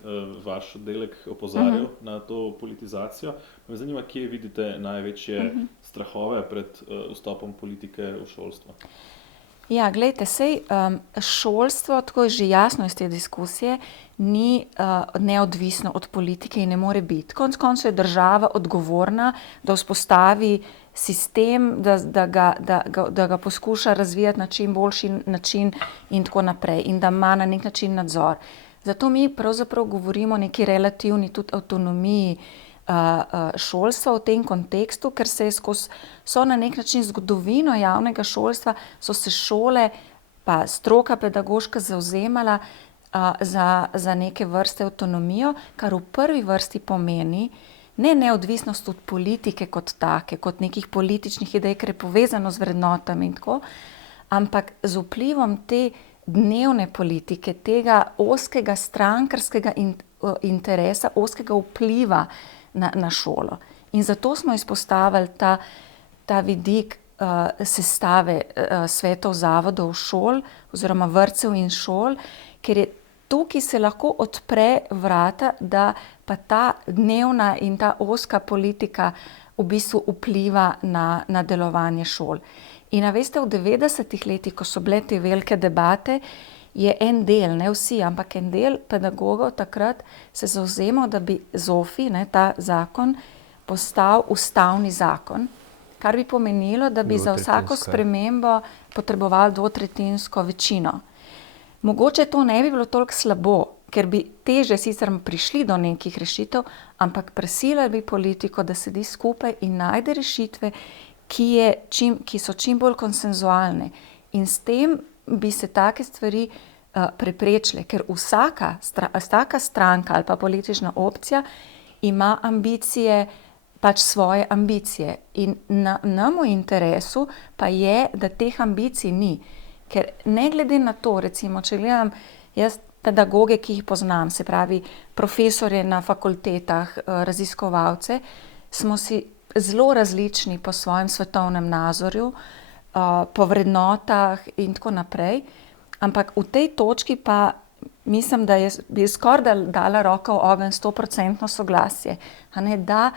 vaš oddelek opozarjal na to politizacijo. Me zanima, kje vidite največje strahove pred vstopom politike v šolstvo? Ja, glejte, sej šolstvo, tako je že jasno iz te diskusije, ni neodvisno od politike in ne more biti. Konec koncev je država odgovorna, da vzpostavi sistem, da ga poskuša razvijati na čim boljši način in tako naprej in da ima na nek način nadzor. Zato mi pravzaprav govorimo o neki relativni tudi avtonomiji šolstva v tem kontekstu, ker so na nek način zgodovino javnega šolstva, so se šole pa stroka pedagoška zavzemala za neke vrste avtonomijo, kar v prvi vrsti pomeni ne neodvisnost od politike kot take, kot nekih političnih idej, ker je povezano z vrednotami in tako, ampak z vplivom te dnevne politike, tega ozkega strankarskega interesa, ozkega vpliva na šolo. In zato smo izpostavili ta vidik sestave svetov zavodov šol oziroma vrtcev in šol, ker je tukaj se lahko odpre vrata, da pa ta dnevna in ta ozka politika v bistvu vpliva na delovanje šol. In veste, v 90-ih letih, ko so bile te velike debate, je en del, ne vsi, ampak en del pedagogov takrat se zavzemal, da bi ZOFI, ta zakon, postal ustavni zakon, kar bi pomenilo, da bi za vsako spremembo potrebovali dvotretjinsko večino. Mogoče to ne bi bilo toliko slabo, ker bi teže sicer prišli do nekih rešitev, ampak prisilili bi politiko, da sedi skupaj in najde rešitve, ki so čim bolj konsenzualne. In s tem bi se take stvari preprečile, ker vsaka stranka ali pa politična opcija ima ambicije, pač svoje ambicije. In nam v interesu pa je, da teh ambicij ni. Ker ne glede na to, recimo, če gledam jaz pedagoge, ki jih poznam, se pravi profesorje na fakultetah, raziskovalce, smo si zelo različni po svojem svetovnem nazorju, po vrednotah in tako naprej. Ampak v tej točki pa mislim, da bi skoraj dala roko v ogenj 100% soglasje. Da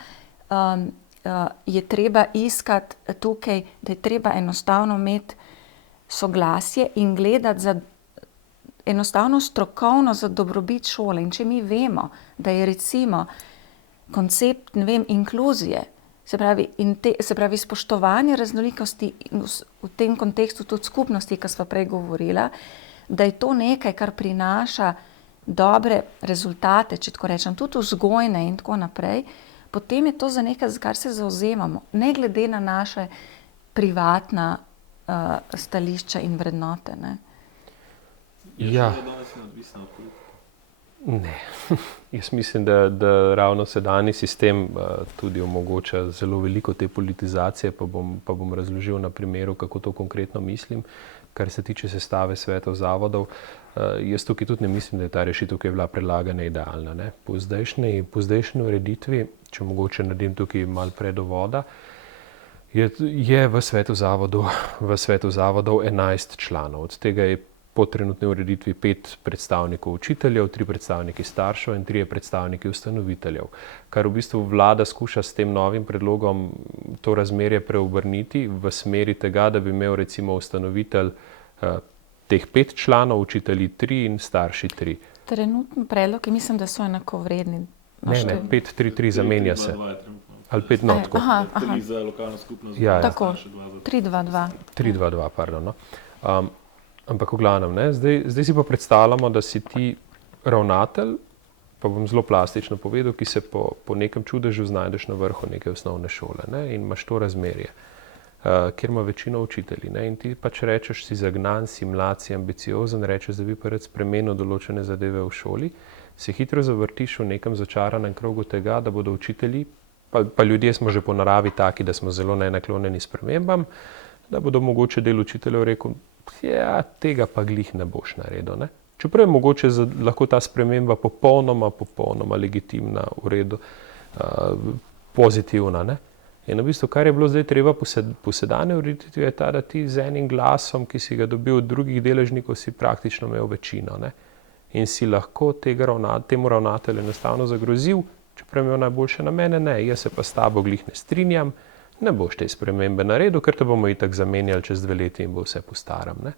je treba iskati tukaj, da je treba enostavno imeti soglasje in gledati enostavno strokovno za dobrobit šole. In če mi vemo, da je recimo koncept, inkluzije, se pravi spoštovanje raznolikosti v tem kontekstu tudi skupnosti, ki sva prej govorila, da je to nekaj, kar prinaša dobre rezultate, če tako rečem, tudi vzgojne in tako naprej, potem je to za nekaj, za kar se zavzemamo, ne glede na naše privatna stališča in vrednote. Ne? Ja. Je danes neodvisna od politike? Ne. Jaz mislim, da ravno sedanji sistem tudi omogoča zelo veliko te politizacije, pa bom razložil na primeru, kako to konkretno mislim. Kar se tiče sestave svetov zavodov, jaz tukaj tudi ne mislim, da je ta rešitev, ki je bila predlagana, idealna. Ne? Po zdajšnji ureditvi, če mogoče naredim tukaj malo predovoda, je v svetu zavodov 11 članov. Od tega je po trenutni ureditvi 5 predstavnikov učiteljev, 3 predstavniki staršev in 3 predstavniki ustanoviteljev. Kar v bistvu vlada skuša s tem novim predlogom to razmerje preobrniti v smeri tega, da bi imel recimo ustanovitelj teh 5 članov, učitelji 3 in starši 3. Trenutni predlog, mislim, da so enakovredni. Ne, 5-3-3 zamenja se. Ali 5 notko. 3 za lokalno skupnost. Ja. Tako, 3-2-2. 3-2-2, pardon. No. Ampak v glavnem, ne? Zdaj si pa predstavljamo, da si ti ravnatelj, pa bom zelo plastično povedal, ki se po nekem čudežu znajdeš na vrhu neke osnovne šole, ne? In imaš to razmerje, kjer ima večino učitelji. Ne? In ti pač rečeš, si zagnan, si mlad, si ambiciozen, rečeš, da bi pa rad spremenil določene zadeve v šoli, se hitro zavrtiš v nekem začaranem krogu tega, da bodo učitelji, pa ljudje smo že po naravi taki, da smo zelo nenaklonjeni spremembam, da bodo mogoče del učiteljev rekel, ja, tega pa glih ne boš naredil. Ne? Čeprav je mogoče lahko ta sprememba popolnoma legitimna, v redu, pozitivna. Ne? In v bistvu, kar je bilo zdaj treba po sedanji ureditvi, je ta, da ti z enim glasom, ki si ga dobil od drugih deležnikov, si praktično imel večino. Ne? In si lahko temu ravnatelju enostavno zagrozil, čeprav imel najboljše namene, ne, jaz se pa s tabo glih ne strinjam, ne boš te spremembe naredil, ker te bomo itak zamenjali čez 2 leti in bo vse po starem. Ne?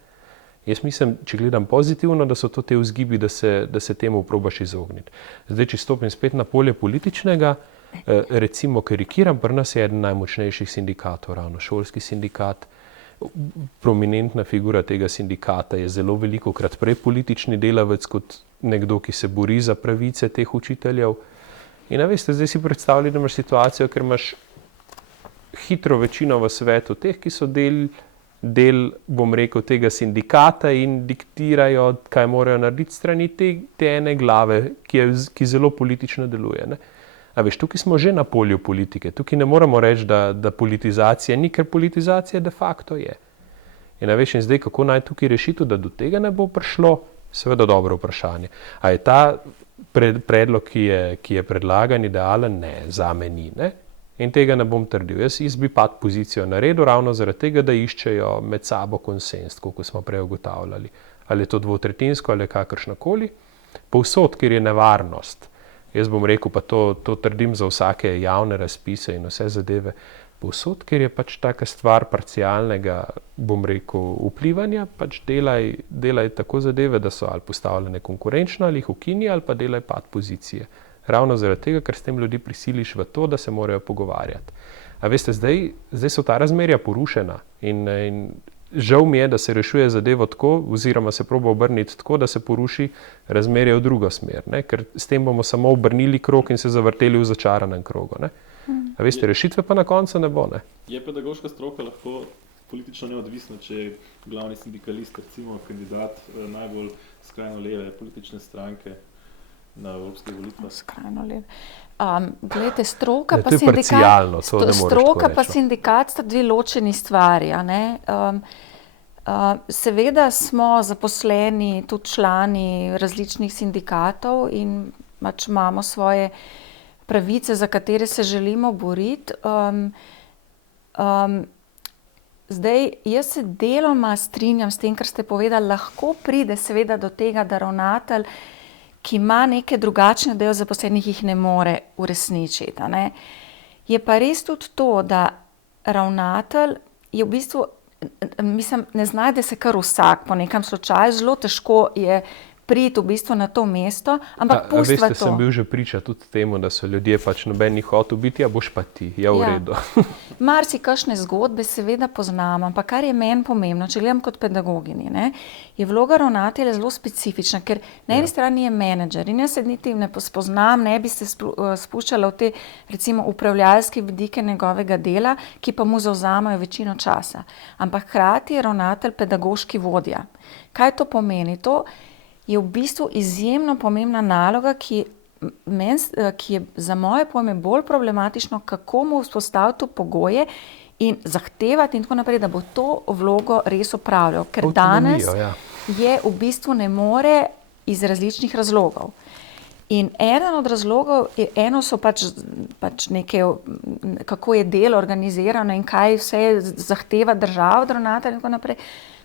Jaz mislim, če gledam pozitivno, da so to te vzgibi, da se temu probaš izogniti. Zdaj, če stopim spet na polje političnega, recimo karikiram, pri nas je eden najmočnejših sindikatov, ravno šolski sindikat. Prominentna figura tega sindikata je zelo velikokrat prej politični delavec kot nekdo, ki se bori za pravice teh učiteljev. In veste, zdaj si predstavljate, da imaš situacijo, ker imaš hitro večino v svetu teh, ki so del, bom rekel, tega sindikata in diktirajo, kaj morajo narediti strani te ene glave, ki zelo politično deluje. Ne? A veš, tukaj smo že na polju politike, tukaj ne moremo reči, da politizacija ni, ker politizacija de facto je. In veš, in zdaj kako naj tukaj rešitev, da do tega ne bo prišlo, seveda dobro vprašanje. A je ta predlog, ki je predlagan, idealen? Ne, zame ni. Ne? In tega ne bom trdil. Jaz bi pad pozicijo naredil ravno zaradi tega, da iščejo med sabo konsens, kot smo prej ugotavljali. Ali je to 2/3 ali kakršnakoli. Povsod, kjer je nevarnost, jaz bom rekel, pa to trdim za vsake javne razpise in vse zadeve, povsod, kjer je pač taka stvar parcialnega, bom rekel, vplivanja, pač delaj tako zadeve, da so ali postavljene konkurenčno, ali jih ukini, ali pa delaj pad pozicije. Ravno zaradi tega, ker s tem ljudi prisiliš v to, da se morajo pogovarjati. A veste, zdaj so ta razmerja porušena in žal mi je, da se rešuje zadevo tako, oziroma se proba obrniti tako, da se poruši razmerje v drugo smer, ne? Ker s tem bomo samo obrnili krog in se zavrteli v začaranem krogu. Ne? A veste, rešitve pa na koncu ne bo. Ne? Je pedagoška stroka lahko politično neodvisna, če je glavni sindikalist, recimo kandidat najbolj skrajno leve politične stranke na evropskih volitvah? Skrajno leve. Glejte, stroka pa sindikat sta dve ločeni stvari. A ne? Seveda smo zaposleni tudi člani različnih sindikatov in pač imamo svoje pravice, za katere se želimo boriti. Zdaj, jaz se deloma strinjam s tem, kar ste povedali, lahko pride seveda do tega, da ravnatelj, ki ima neke drugačne del zaposlenih, jih ne more uresničiti. Ne? Je pa res tudi to, da ravnatelj je v bistvu, mislim, ne znajde se kar vsak po nekem slučaju, zelo težko je priti v bistvu na to mesto, ampak pustva to. Veste, sem bil že priča tudi temu, da so ljudje pač noben ni hotel biti, a boš pa ti, je v redu. Marsikakšne zgodbe seveda poznam, ampak kar je meni pomembno, če gledam kot pedagoginji, ne, je vloga ravnatelja zelo specifična, ker na eni strani je menedžer in jaz se niti ne spoznam, ne bi se spuščala v te recimo upravljalske vidike njegovega dela, ki pa mu zavzamajo večino časa. Ampak hkrati je ravnatelj pedagoški vodja. Kaj to pomeni? To je v bistvu izjemno pomembna naloga, ki je za moje pojme bolj problematično, kako mu vzpostaviti pogoje in zahtevati in tako naprej, da bo to vlogo res opravljal. Ker danes je v bistvu ne more iz različnih razlogov. In eden od razlogov, eno so pač neke, kako je delo organizirano in kaj vse zahteva država od ravnatelja in tako naprej.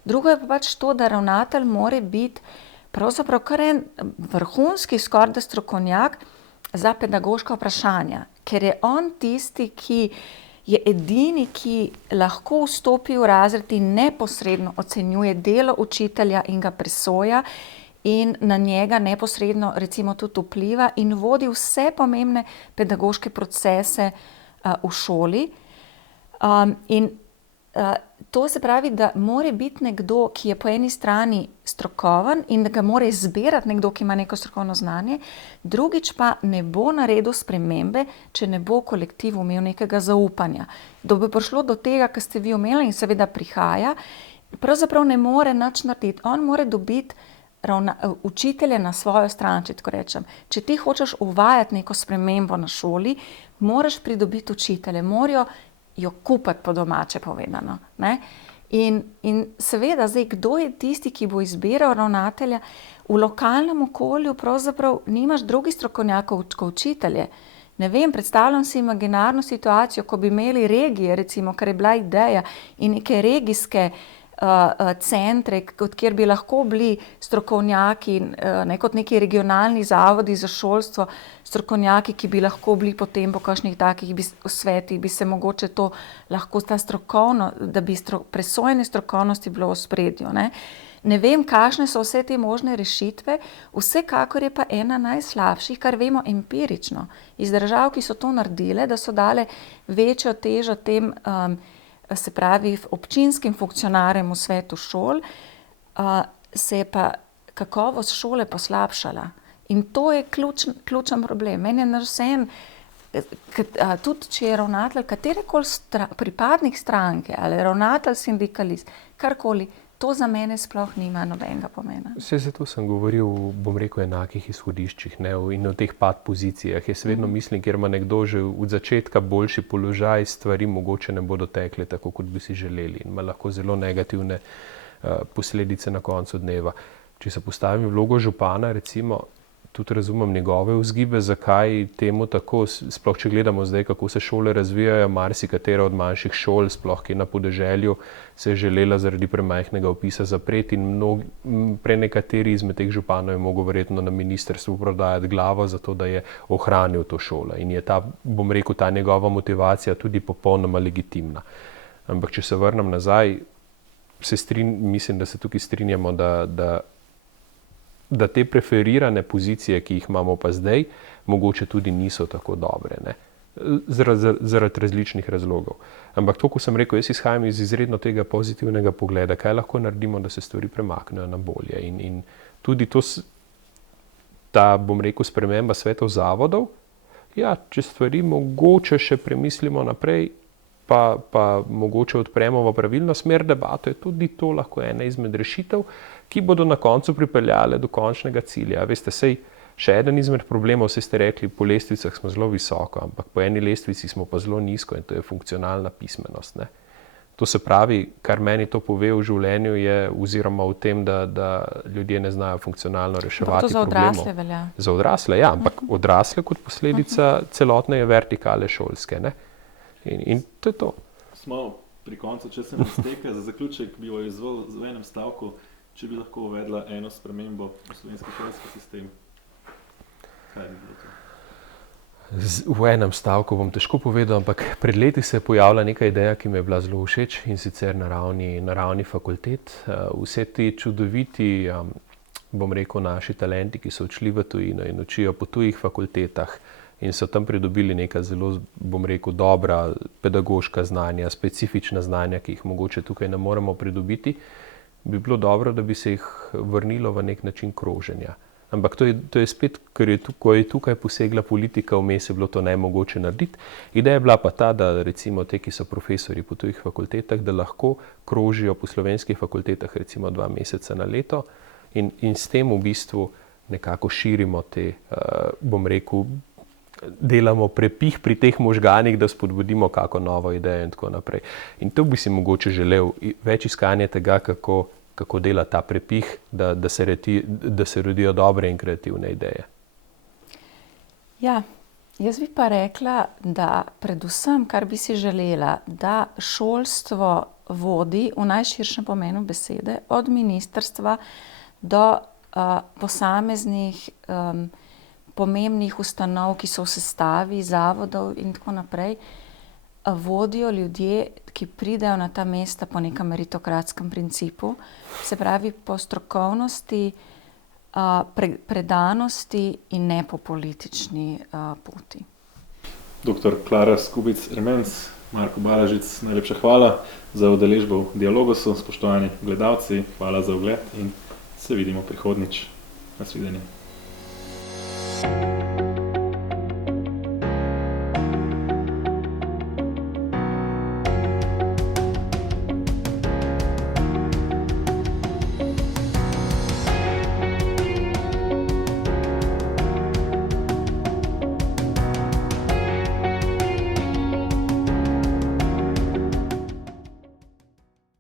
Drugo je pa pač to, da ravnatelj more biti pravzaprav kar en vrhunski skoraj strokovnjak za pedagoška vprašanja, ker je on tisti, ki je edini, ki lahko vstopi v razred in neposredno ocenjuje delo učitelja in ga presoja in na njega neposredno recimo tudi vpliva in vodi vse pomembne pedagoške procese v šoli. To se pravi, da mora biti nekdo, ki je po eni strani strokoven in da ga mora izbirati nekdo, ki ima neko strokovno znanje, drugič pa ne bo naredil spremembe, če ne bo kolektiv imel nekega zaupanja. Da bi prišlo do tega, kar ste vi omenili in seveda prihaja, pravzaprav ne more nič narediti. On mora dobiti učitelje na svojo stran, če tako rečem. Če ti hočeš uvajati neko spremembo na šoli, moraš pridobiti učitelje, morajo jo kupiti po domače povedano. Ne? In seveda, zdaj, kdo je tisti, ki bo izbiral ravnatelja? V lokalnem okolju pravzaprav nimaš drugih strokovnjakov kot učitelje. Ne vem, predstavljam si imaginarno situacijo, ko bi imeli regije, recimo, kar je bila ideja, in neke regijske centre, kjer bi lahko bili strokovnjaki, kot neki regionalni zavodi za šolstvo, strokovnjaki, ki bi lahko bili potem po kakšnih takih svetih, bi se mogoče to lahko ta strokovno, da bi presojanje strokovnosti bilo v ospredju, ne. Ne vem, kakšne so vse te možne rešitve, vsekakor je pa ena najslabših, kar vemo empirično, iz držav, ki so to naredile, da so dale večjo težo tem, se pravi občinskim funkcionarjem v svetu šol, se je pa kakovost šole poslabšala. In to je ključen problem. Meni je vseeno, tudi če je ravnatelj katerekoli pripadnik stranke ali ravnatelj sindikalist, karkoli, to za mene sploh nima nobenega pomena. Saj zato sem govoril, bom rekel, enakih izhodiščih, ne, in o teh pad pozicijah. Jaz vedno mislim, ker ima nekdo že od začetka boljši položaj, stvari mogoče ne bodo tekle tako, kot bi si želeli, in ima lahko zelo negativne posledice na koncu dneva. Če se postavim vlogo župana, recimo, tudi razumem njegove vzgibe, zakaj temu tako, sploh če gledamo zdaj, kako se šole razvijajo, marsikatera od manjših šol, sploh ki je na podeželju, se je želela zaradi premajhnega vpisa zapreti in prenekateri izmed teh županov je mogel verjetno na ministrstvu prodajati glavo za to, da je ohranil to šolo. In je ta, bom rekel, ta njegova motivacija tudi popolnoma legitimna. Ampak če se vrnem nazaj, mislim, da se tukaj strinjamo, da te preferirane pozicije, ki jih imamo pa zdaj, mogoče tudi niso tako dobre, ne? Zaradi različnih razlogov. Ampak to, ko sem rekel, jaz izhajam iz izredno tega pozitivnega pogleda, kaj lahko naredimo, da se stvari premaknejo na bolje. In tudi ta, bom rekel, sprememba svetov zavodov, ja, če stvari mogoče še premislimo naprej, pa mogoče odpremo v pravilno smer debato, je tudi to lahko ena izmed rešitev, ki bodo na koncu pripeljale do končnega cilja. Veste, sej še eden izmed problemov, saj ste rekli, po lestvicah smo zelo visoko, ampak po eni lestvici smo pa zelo nizko in to je funkcionalna pismenost, ne. To se pravi, kar meni to pove v življenju je, oziroma v tem, da ljudje ne znajo funkcionalno reševati problemov. To za odrasle velja. Za odrasle, ja, ampak odrasle kot posledica celotne vertikale šolske, ne. In to je to. Smo pri koncu, če se nam steka, za zaključek bi jo izvolil v enem stavku, če bi lahko uvedla eno spremembo v slovenski šolski sistem. Kaj bi bilo to? V enem stavku bom težko povedal, ampak pred leti se je pojavila neka ideja, ki mi je bila zelo všeč, in sicer na ravni fakultet. Vse ti čudoviti, bom rekel, naši talenti, ki so odšli v tujino in učijo po tujih fakultetah in so tam pridobili neka zelo, bom rekel, dobra pedagoška znanja, specifična znanja, ki jih mogoče tukaj ne moremo pridobiti, bi bilo dobro, da bi se jih vrnilo v nek način kroženja. Ampak to je spet, ko je tukaj posegla politika, vmes je bilo to nemogoče narediti. Ideja je bila pa ta, da recimo te, ki so profesorji po tujih fakultetah, da lahko krožijo po slovenskih fakultetah recimo 2 meseca na leto in s tem v bistvu nekako širimo te, bom rekel, delamo prepih pri teh možganih, da spodbudimo kako novo idejo in tako naprej. In to bi si mogoče želel, več iskanje tega, kako dela ta prepih, da se rodijo dobre in kreativne ideje. Ja, jaz bi pa rekla, da predvsem, kar bi si želela, da šolstvo vodi v najširšem pomenu besede, od ministrstva do posameznih pomembnih ustanov, ki so v sestavi zavodov in tako naprej, vodijo ljudje, ki pridejo na ta mesta po nekem meritokratskem principu, se pravi po strokovnosti, predanosti in ne po politični poti. Dr. Klara Skubic-Ermenc, Marko Balažic, najlepša hvala za udeležbo v Dialogosu. Spoštovani gledalci, hvala za ogled in se vidimo prihodnjič. Nasvidenje.